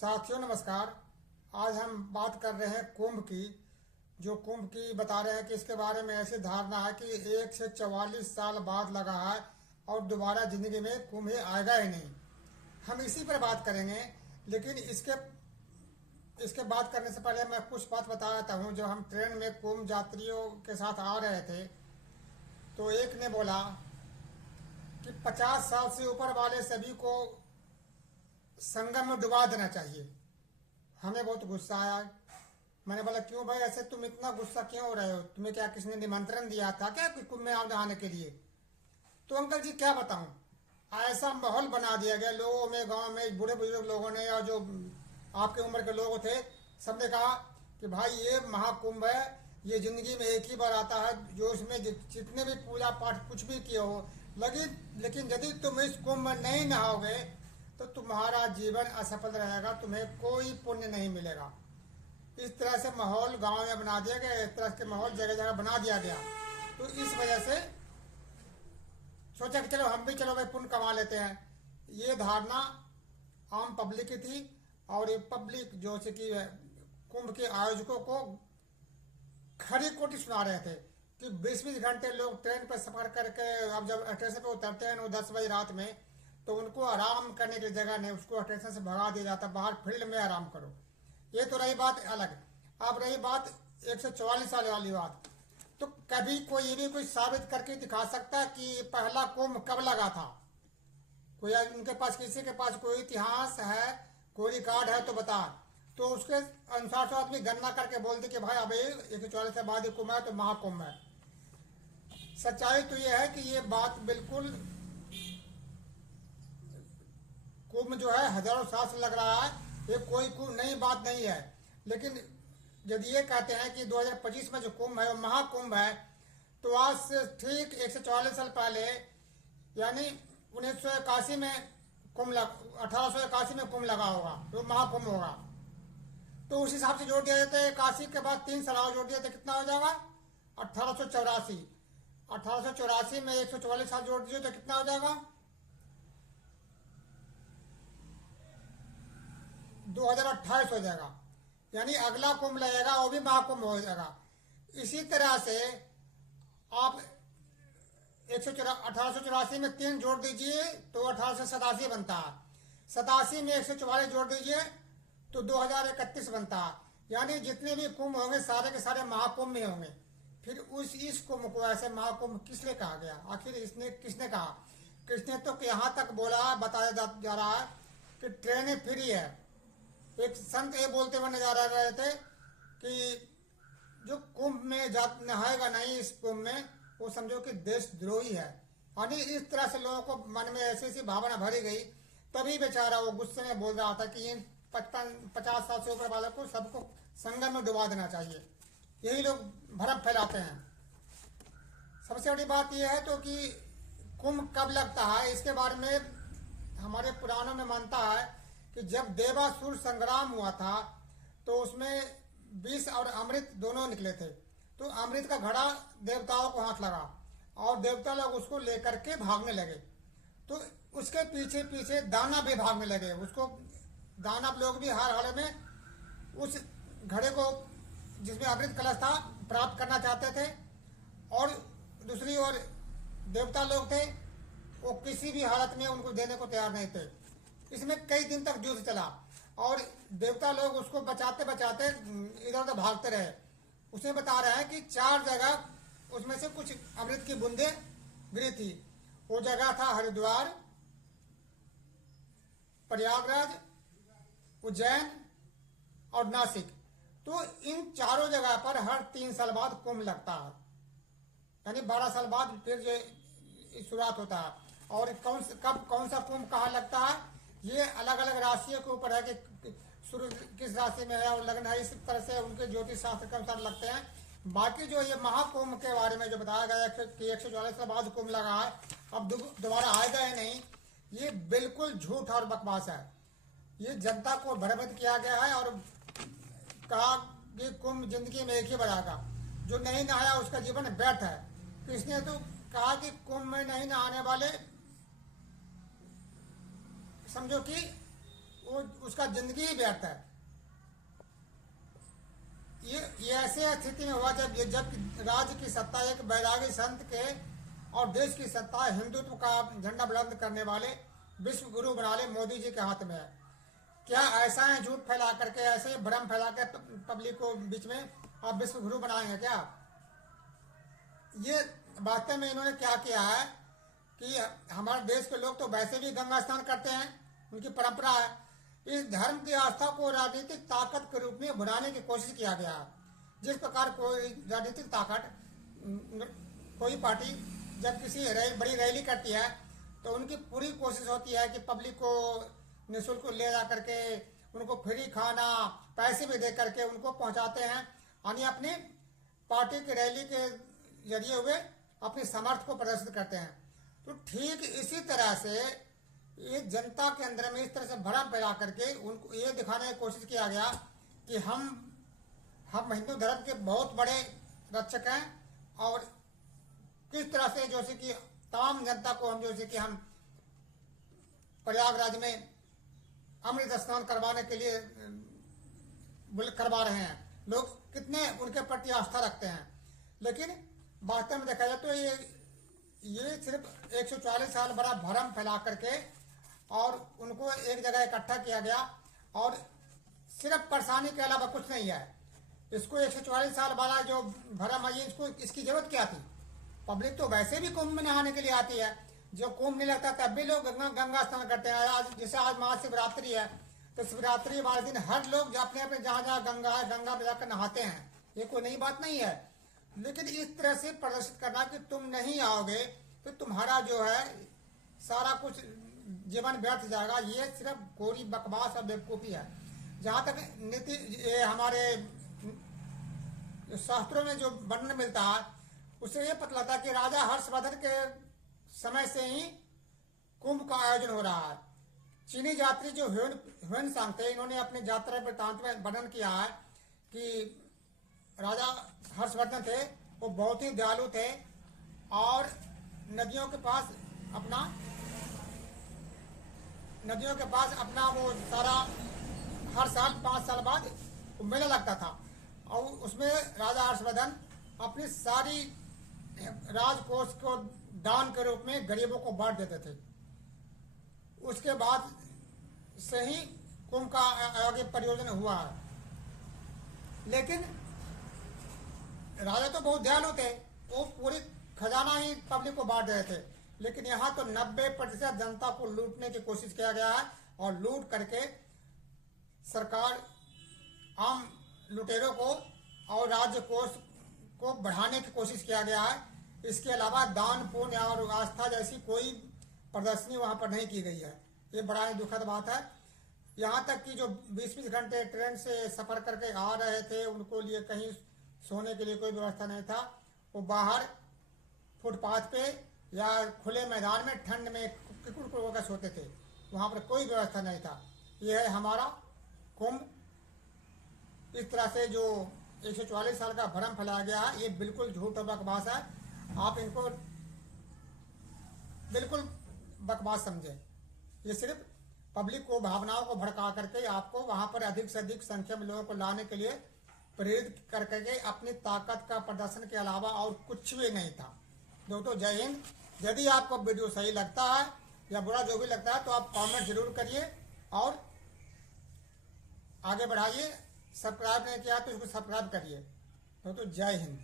साथियों नमस्कार। आज हम बात कर रहे हैं कुंभ की। जो कुंभ की बता रहे हैं कि इसके बारे में ऐसी धारणा है कि 1 से 44 साल बाद लगा है और दोबारा जिंदगी में कुंभ आएगा ही नहीं। हम इसी पर बात करेंगे, लेकिन इसके इसके बात करने से पहले मैं कुछ बात बता देता हूँ। जब हम ट्रेन में कुंभ यात्रियों के साथ आ रहे थे तो एक ने बोला कि 50 साल से ऊपर वाले सभी को संगम में डुबा देना चाहिए। हमें बहुत गुस्सा आया। मैंने बोला क्यों भाई, ऐसे तुम इतना गुस्सा क्यों हो रहे हो? तुम्हें क्या किसी ने निमंत्रण दिया था क्या कि कुंभ में आने के लिए? तो अंकल जी क्या बताऊं, ऐसा माहौल बना दिया गया लोगों में, गांव में बूढ़े बुजुर्ग लोगों ने और जो आपके उम्र के लोग थे, सबने कहा कि भाई ये महाकुंभ है, ये जिंदगी में एक ही बार आता है, जो इसमें जितने भी पूजा पाठ कुछ भी किए हो, लेकिन यदि तुम इस कुंभ में नहीं नहाओगे तो तुम्हारा जीवन असफल रहेगा, तुम्हें कोई पुण्य नहीं मिलेगा। इस तरह से माहौल गांव में बना दिया गया, इस तरह के माहौल जगह जगह बना दिया गया। तो इस वजह से सोचा कि चलो हम भी चलो भाई पुण्य कमा लेते हैं। ये धारणा आम पब्लिक की थी और ये पब्लिक जो से कि कुंभ के आयोजकों को खरी खोटी सुना रहे थे कि 20-20 घंटे लोग ट्रेन पर सफर करके अब जब स्टेशन पर उतरते हैं 9-10 बजे रात में, तो उनको आराम करने की जगह नहीं, उसको स्टेशन से भगा दिया जाता, बाहर फील्ड में आराम करो। ये तो रही बात अलग। अब रही बात 144 साल वाली बात, तो कभी कोई भी कोई साबित करके दिखा सकता है कि पहला कुंभ कब लगा था? कोई उनके पास, किसी के पास कोई इतिहास है, कोई रिकॉर्ड है तो बता। तो उसके अनुसार से आदमी गणना करके बोल दे कि भाई अभी 144 से बाद कुंभ है तो महाकुंभ है। सच्चाई तो यह है कि ये बात बिल्कुल, कुंभ जो है हजारों साल से लग रहा है, ये कोई नई बात नहीं है। लेकिन यदि ये कहते हैं कि 2025 में जो कुंभ है वो महाकुंभ है, तो आज से ठीक 144 साल पहले यानी 1981 में 1881 में कुंभ लगा होगा, तो महाकुंभ होगा। तो उस हिसाब से जोड़ दिया जाता है, 81 के बाद 3 साल और जोड़ दिया तो कितना हो जाएगा? 1884। 1884 में 144 साल जोड़ दीजिए तो कितना हो जाएगा? 2028 हो जाएगा। यानी अगला कुंभ लगेगा वो भी महाकुंभ हो जाएगा। इसी तरह से आप 1884 में 3 जोड़ दीजिए तो 1887 बनता है। 87 में 144 जोड़ दीजिए तो 2031 बनता है। यानी जितने भी कुंभ होंगे सारे के सारे महाकुंभ में होंगे। फिर इस कुंभ को ऐसे महाकुंभ किस लिए कहा गया? आखिर इसने किसने कहा? किसने तो यहाँ तक बोला, बताया जा रहा है कि ट्रेनें फ्री है। एक संत ये बोलते हुए नजर आ रहे थे कि जो कुंभ में नहाएगा नहीं इस कुंभ में, वो समझो कि देशद्रोही है। यानी इस तरह से लोगों को मन में ऐसी ऐसी भावना भरी गई, तभी बेचारा वो गुस्से में बोल रहा था कि इन 50 साल से ऊपर वालों को सबको संगम में डुबा देना चाहिए। यही लोग भ्रम फैलाते हैं। सबसे बड़ी बात यह है तो कि कुंभ कब लगता है, इसके बारे में हमारे पुराणों में मानता है कि जब देवासुर संग्राम हुआ था तो उसमें विष और अमृत दोनों निकले थे। तो अमृत का घड़ा देवताओं को हाथ लगा और देवता लोग उसको लेकर के भागने लगे। तो उसके पीछे पीछे दानव भी भागने लगे। उसको दानव लोग भी हर हाल में उस घड़े को जिसमें अमृत कलश था प्राप्त करना चाहते थे, और दूसरी ओर देवता लोग थे वो किसी भी हालत में उनको देने को तैयार नहीं थे। इसमें कई दिन तक युद्ध चला और देवता लोग उसको बचाते बचाते इधर उधर भागते रहे। उसमें बता रहे हैं कि 4 जगह उसमें से कुछ अमृत की बूंदे गिरी थी। वो जगह था हरिद्वार, प्रयागराज, उज्जैन और नासिक। तो इन चारों जगह पर हर 3 साल बाद कुंभ लगता है, यानी 12 साल बाद फिर ये शुरुआत होता है। और कौन सा कुंभ कहाँ लगता है, ये अलग अलग राशियों के ऊपर है कि सूर्य किस राशि में है और लगन है, इस तरह से उनके ज्योतिष शास्त्र के अनुसार लगते हैं। बाकी जो ये महाकुंभ के बारे में जो बताया गया कि 144 साल बाद कुंभ लगा है, अब दोबारा आएगा ही नहीं, ये बिल्कुल झूठ और बकवास है। ये जनता को भ्रमित किया गया है और कहा कि कुंभ जिंदगी में एक ही बार आएगा। जो नहीं नहाया उसका जीवन व्यर्थ है। किसने तो कहा कि कुंभ में नहीं नहाने वाले समझो कि वो उसका जिंदगी ही व्यर्थ है। ये ऐसे स्थिति में हुआ जब राज्य की सत्ता एक बैरागी संत के और देश की सत्ता हिंदुत्व का झंडा बुलंद करने वाले विश्व गुरु बना ले मोदी जी के हाथ में है। क्या ऐसा है झूठ फैला करके, ऐसे भ्रम फैला कर पब्लिक को बीच में आप विश्व गुरु बनाएंगे क्या? ये वास्तव में इन्होंने क्या किया है कि हमारे देश के लोग तो वैसे भी गंगा स्नान करते हैं, उनकी परंपरा है। इस धर्म की आस्था को राजनीतिक ताकत के रूप में बनाने की कोशिश किया गया है। जिस प्रकार कोई राजनीतिक ताकत, कोई पार्टी जब किसी बड़ी रैली करती है तो उनकी पूरी कोशिश होती है कि पब्लिक को निःशुल्क ले जा करके उनको फ्री खाना, पैसे भी दे करके उनको पहुंचाते हैं, यानी अपनी पार्टी की रैली के जरिए हुए अपनी समर्थ को प्रदर्शित करते हैं। तो ठीक इसी तरह से ये जनता के अंदर में इस तरह से भ्रम फैला करके उनको ये दिखाने की कोशिश किया गया कि हम हिंदू धर्म के बहुत बड़े रक्षक हैं और किस तरह से जैसे कि तमाम जनता को हम जैसे कि हम प्रयागराज में अमृत स्नान करवाने के लिए करवा रहे हैं, लोग कितने उनके प्रति आस्था रखते हैं। लेकिन वास्तव में देखा जाए तो ये सिर्फ 140 साल बड़ा भ्रम फैला करके और उनको एक जगह इकट्ठा किया गया और सिर्फ परेशानी के अलावा कुछ नहीं है। इसको 140 साल वाला जो भ्रम है इसको इसकी जरूरत क्या थी? पब्लिक तो वैसे भी कुंभ में नहाने के लिए आती है, जो कुंभ नहीं लगता तब भी लोग गंगा स्नान करते हैं। आज जैसे आज महाशिवरात्रि है तो शिवरात्रि वाले दिन हर लोग अपने अपने जहाँ जहाँ गंगा है गंगा में जाकर नहाते हैं, ये कोई नई बात नहीं है। लेकिन इस तरह से प्रदर्शित करना कि तुम नहीं आओगे तो तुम्हारा जो है सारा कुछ जीवन व्यर्थ जाएगा, ये सिर्फ कोरी बकवास और बेवकूफ़ी है। जहाँ तक नीति ये हमारे शास्त्रों में जो वर्णन मिलता है उससे ये पता लगता है कि राजा हर्षवर्धन के समय से ही कुंभ का आयोजन हो रहा है। चीनी यात्री जो ह्वेनसांग थे, इन्होंने अपने यात्रा वृत्तांत में वर्णन किया है कि राजा हर्षवर्धन थे वो बहुत ही दयालु थे और नदियों के पास अपना वो सारा हर साल 5 साल बाद मेला लगता था और उसमें राजा हर्षवर्धन अपनी सारी राजकोष को दान के रूप में गरीबों को बांट देते थे। उसके बाद से ही कुंभ का आगे परियोजना हुआ है। लेकिन राजा तो बहुत दयालु थे, वो पूरी खजाना ही पब्लिक को बांट रहे थे। लेकिन यहाँ तो 90% जनता को लूटने की कोशिश किया गया है और लूट करके सरकार आम लुटेरों को और राज्य कोष को बढ़ाने की कोशिश किया गया है। इसके अलावा दान पुण्य और आस्था जैसी कोई प्रदर्शनी वहाँ पर नहीं की गई है। ये बड़ा ही दुखद बात है। यहाँ तक कि जो 20-20 घंटे ट्रेन से सफ़र करके आ रहे थे उनको लिए कहीं सोने के लिए कोई व्यवस्था नहीं था। वो बाहर फुटपाथ पे या खुले मैदान में ठंड में कुकुड़ होकर सोते थे, वहाँ पर कोई व्यवस्था नहीं था। ये है हमारा कुंभ। इस तरह से जो 144 साल का भ्रम फैलाया गया है ये बिल्कुल झूठ और बकवास है। आप इनको बिल्कुल बकवास समझें। ये सिर्फ पब्लिक को भावनाओं को भड़का करके आपको वहाँ पर अधिक से अधिक संख्या में लोगों को लाने के लिए प्रेरित करके अपनी ताकत का प्रदर्शन के अलावा और कुछ भी नहीं था। दोस्तों जय हिंद। यदि आपको वीडियो सही लगता है या बुरा जो भी लगता है तो आप कमेंट जरूर करिए और आगे बढ़ाइए। सब्सक्राइब नहीं किया तो इसको सब्सक्राइब करिए। दोस्तों जय हिंद।